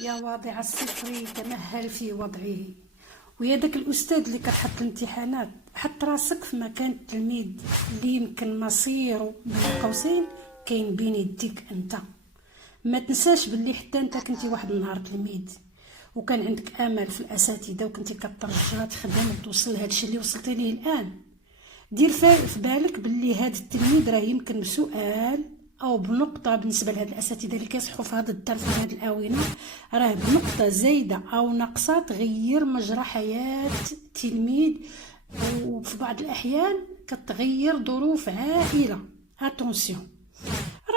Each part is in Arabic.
يا واضع الصفر تمهل في وضعه. ويا داك الاستاذ اللي كتحط الامتحانات، حط راسك في مكان التلميذ اللي يمكن مصيره بين قوسين كاين بين يديك انت. ما تنساش باللي حتى انت كنتي واحد النهار تلميذ، وكان عندك امل في الاساتذه، وكنتي كترجى تخدم وتوصل لهذا الشيء اللي وصلتي ليه الان. دير في بالك باللي هذا التلميذ راه يمكن بسؤال او بنقطه بالنسبه لهاد الاساتذه اللي كيصحوا في هذا الدرس في هذه الاونه، راه بنقطه زايده او ناقصه تغير مجرى حياه التلميذ، وفي بعض الاحيان كتغير ظروف عائله. اتونسيون،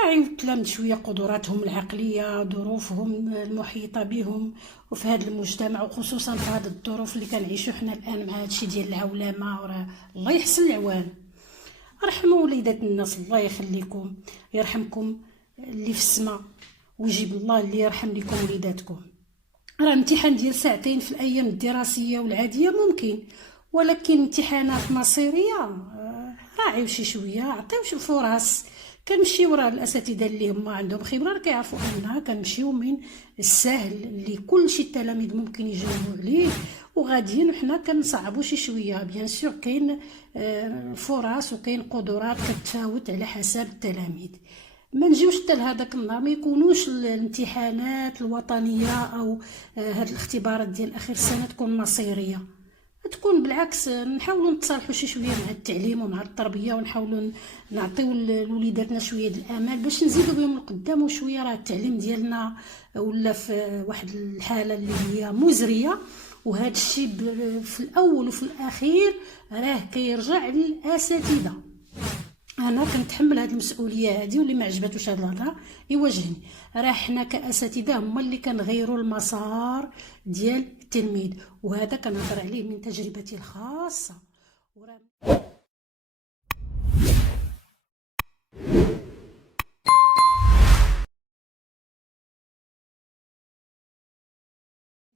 راعيو التلاميذ شويه قدراتهم العقليه، ظروفهم المحيطه بهم وفي هذا المجتمع، وخصوصا في هذه الظروف اللي كنعيشو حنا الان مع هادشي ديال العولمه. وراه الله يحسن العوان. رحموا وليدات الناس، الله يخليكم، يرحمكم اللي في السماء، ويجيب الله اللي يرحم لكم وليداتكم. راه امتحان ديال ساعتين في الايام الدراسيه والعاديه ممكن، ولكن امتحانات مصيريه راعيو شي شويه، عطيو شي فرص. كنمشيو راه الاساتذه اللي هما عندهم خبره راه كيعرفوا اننا كنمشيو من السهل اللي كلشي التلاميذ ممكن يجاوبوا عليه، وغاديين وحنا كنصعبوا شي شويه. بيان سور كاين فرص وكاين قدرات كتفاوت على حسب التلاميذ. ما نجيوش حتى لهذاك النهار ما يكونوش الامتحانات الوطنيه او هاد الاختبارات ديال اخر السنه تكون مصيريه، تكون بالعكس نحاولوا نتصالحوا شي شويه مع التعليم ومع التربيه، ونحاولوا نعطيو لوليداتنا شويه الامل باش نزيدوا بهم القدام. وشويه راه التعليم ديالنا ولا في واحد الحاله اللي هي مزريه، وهذا الشيء في الاول وفي الاخير راه كيرجع للاساتذه. انا كنتحمل هذه المسؤوليه هذه، واللي ما عجباتوش هذا الهضره يواجهني. راه حنا كاساتذه هما اللي كنغيروا المسار ديال التلميذ، وهذا كنهضر عليه من تجربتي الخاصه.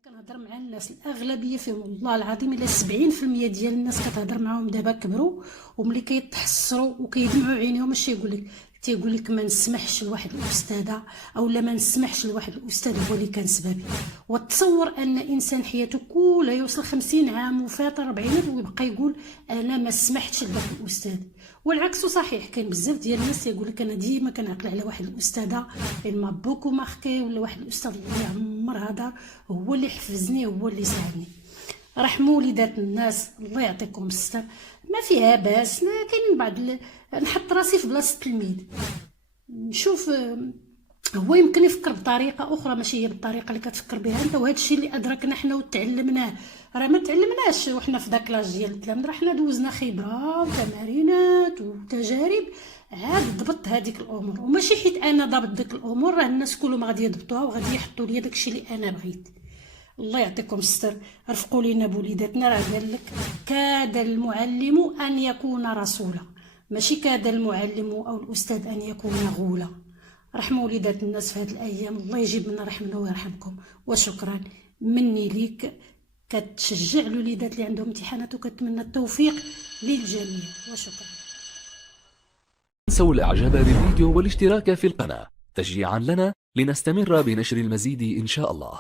كنهضر مع الناس الاغلبيه فيهم والله العظيم الا 70% ديال الناس كتهضر معاهم دابا كبروا، وملي كيتحسروا وكيدمعوا عينيهم اش تيقول لك ما نسمحش لواحد الاستاذه او لا ما نسمحش لواحد الاستاذ هو اللي كان سببي. وتصور ان انسان حياته كلها يوصل 50 عام وفات 40 ويبقى يقول انا ما سمحتش لذاك الاستاذ. والعكس صحيح، كاين بزاف ديال الناس يقول لك انا ديما كنعقل على واحد الاستاذه ما بوكو ماركي، ولا واحد الاستاذ اللي عمر هذا هو اللي حفزني هو اللي ساعدني. رحموا وليدات الناس، الله يعطيكم الستر. ما فيها باس، كاينين بعض نحط راسي في بلاصه التلميذ، نشوف هو يمكن يفكر بطريقه اخرى ماشي هي بالطريقه اللي كتفكر بها انت، وهذا الشيء اللي ادركنا حنا وتعلمناه. راه ما تعلمناش وحنا في داك لاج ديال التلاميذ، راه حنا دوزنا خبره وتمارينات وتجارب عاد ضبط هذيك الامور. وماشي حيت انا ضابط ديك الامور راه الناس كلهم غادي يضبطوها وغادي يحطوا لي داك الشيء اللي انا بغيت. الله يعطيكم الستر، رفقوا لينا بوليداتنا. راه قال لك كاد المعلم ان يكون رسولا، ماشي كاد المعلم او الاستاذ ان يكون غولا. رحموا وليدات الناس في هذه الايام، الله يجيب منا رحمنا ويرحمكم. وشكرا مني ليك، كتشجع الوليدات اللي عندهم امتحانات وكتمنى التوفيق للجميع. وشكرا. تنسوا الاعجاب بالفيديو والاشتراك في القناة تشجيعا لنا لنستمر بنشر المزيد ان شاء الله.